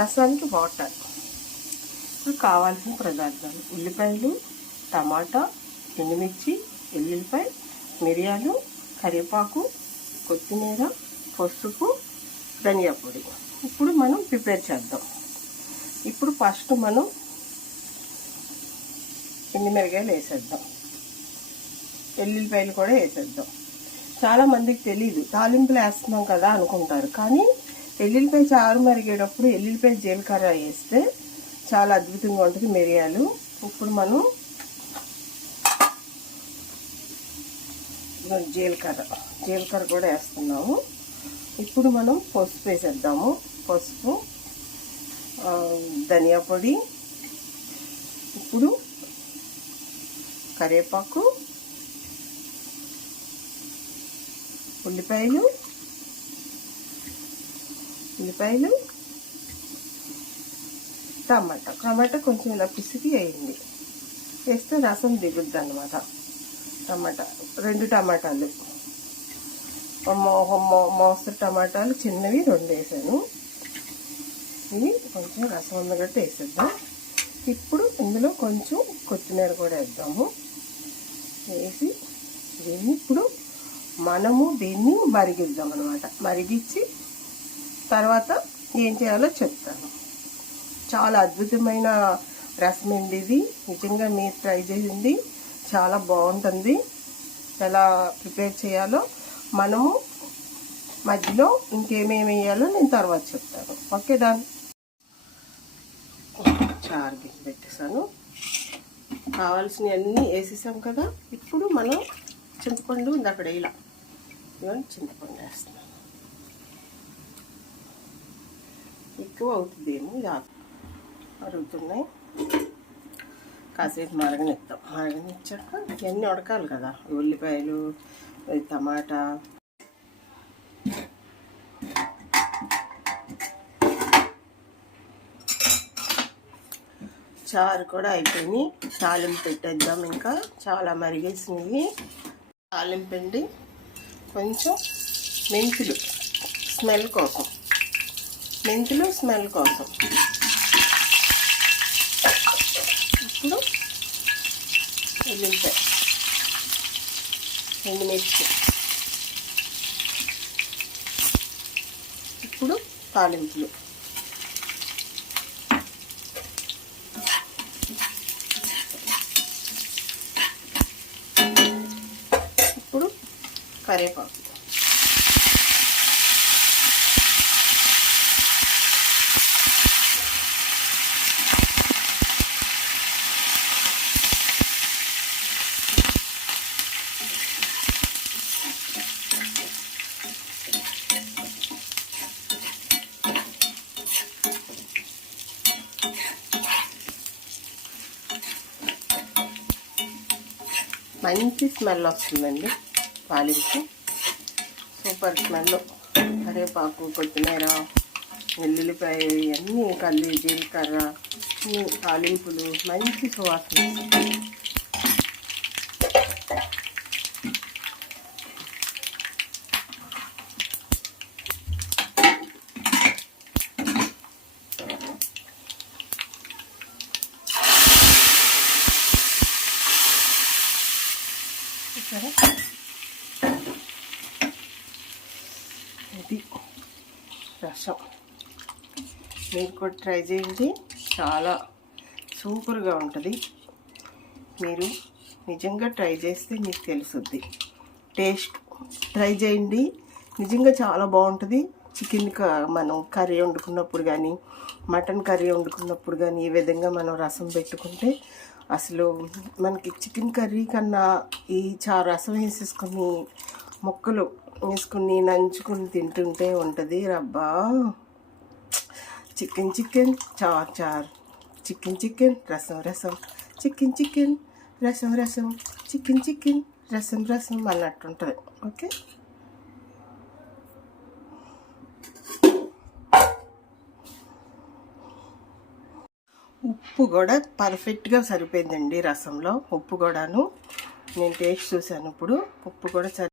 రసానికి water. ఇప్పుడు కావాల్సిన పదార్థాలు ఉల్లిపాయలు టమాటా ఎండుమిర్చి ఎల్లుల్లిపాయ మిరియాలు కరివేపాకు కొత్తిమీర పసుపు ధనియా పొడి. ఇప్పుడు మనం ప్రిపేర్ చేద్దాం. ఇప్పుడు ఫస్ట్ మనం ఎండుమిరగాయలు వేసేద్దాం. ఎల్లుల్లిపాయలు కూడా వేసేద్దాం. చాలా మందికి తెలియదు తాలింపులు వేస్తున్నాం కదా అనుకుంటారు. కానీ ఎల్లుల్లిపాయ చారు మరిగేటప్పుడు ఎల్లుల్లిపాయ జీలకర్ర వేస్తే చాలా అద్భుతంగా ఉంటుంది మిరియాలు. ఇప్పుడు మనం జీలకర్ర జీలకర్ర కూడా వేస్తున్నాము. ఇప్పుడు మనం పసుపు వేసేద్దాము. పసుపు ధనియా పొడి ఇప్పుడు కరివేపాకు ఉల్లిపాయలు ఉల్లిపాయలు టమాటా. టమాటా కొంచెం ఇలా పిసికి వేయండి. వేస్తే రసం దిగుద్ది అనమాట టమాటా రెండు టమాటాలు. మోస్తరు టమాటాలు చిన్నవి రెండు వేసాను. ఇవి కొంచెం రసం ఉన్నగట్టు వేసేద్దాం. ఇప్పుడు ఇందులో కొంచెం కొత్తిమీర కూడా వేద్దాము. వేసి దీన్ని ఇప్పుడు మనము దీన్ని మరిగిద్దాం అనమాట మరిగించి తర్వాత ఏం చేయాలో చెప్తాను. చాలా అద్భుతమైన రసం అండి ఇది. నిజంగా మీరు ట్రై చేసింది చాలా బాగుంటుంది. ఎలా ప్రిపేర్ చేయాలో మనము మధ్యలో ఇంకేమేమి వేయాలో నేను తర్వాత చెప్తాను. ఓకే దాని చారు గిన్నె పెట్టేసాను కావాల్సినవన్నీ వేసేసాం కదా. ఇప్పుడు మనం చింతపండు ఉంది అక్కడ ఇలా. ఇవన్నీ చింతపండు వేస్తున్నాను ఎక్కువ అవుతుందేమో ఇలా అరుగుతున్నాయి కాసేపు మరగనిస్తాం మరగనిచ్చాక ఇవన్నీ ఉడకాలి కదా. ఉల్లిపాయలు టమాటా. చారు కూడా అయిపోయి తాలింపు పెట్టేద్దాం ఇంకా. చాలా మరిగేసినవి. తాలింపు పిండి. కొంచెం మెంతులు. స్మెల్ కోసం. మెంతులు స్మెల్ కోసం. ఇప్పుడు ఎల్లుల్లిపాయ. ఎండుమిర్చి ఇప్పుడు తాలింపులు. ఇప్పుడు కరేపాకు. మంచి స్మెల్ వస్తుందండి తాలింపు సూపర్ స్మెల్. కరివేపాకు కొత్తిమీర వెల్లుల్లిపాయ ఇవన్నీ కల్లి జీలకర్ర అన్ని తాలింపులు మంచి సువాసన. సరే. ఇది రసం. మీరు కూడా ట్రై చేయండి. చాలా సూపర్గా ఉంటుంది. మీరు నిజంగా ట్రై చేస్తే మీకు తెలుసుద్ది. టేస్ట్ ట్రై చేయండి. నిజంగా చాలా బాగుంటుంది. చికెన్ క- మనం కర్రీ వండుకున్నప్పుడు కానీ మటన్ కర్రీ వండుకున్నప్పుడు కానీ ఈ విధంగా మనం రసం పెట్టుకుంటే అసలు మనకి చికెన్ కర్రీ కన్నా ఈ చా రసం వేసేసుకుని ముక్కలు వేసుకుని నంచుకుని తింటుంటే ఉంటుంది. రబ్బా! చికెన్ చికెన్ చార్ చార్ chicken chicken rasam rasam chicken chicken రసం రసం చికెన్ చికెన్ రసం రసం అన్నట్టుంటుంది. ఓకే? ఉప్పు కూడా పర్ఫెక్ట్గా సరిపోయిందండి రసంలో. ఉప్పు కూడాను నేను టేస్ట్ చూశాను ఇప్పుడు. ఉప్పు కూడా సరి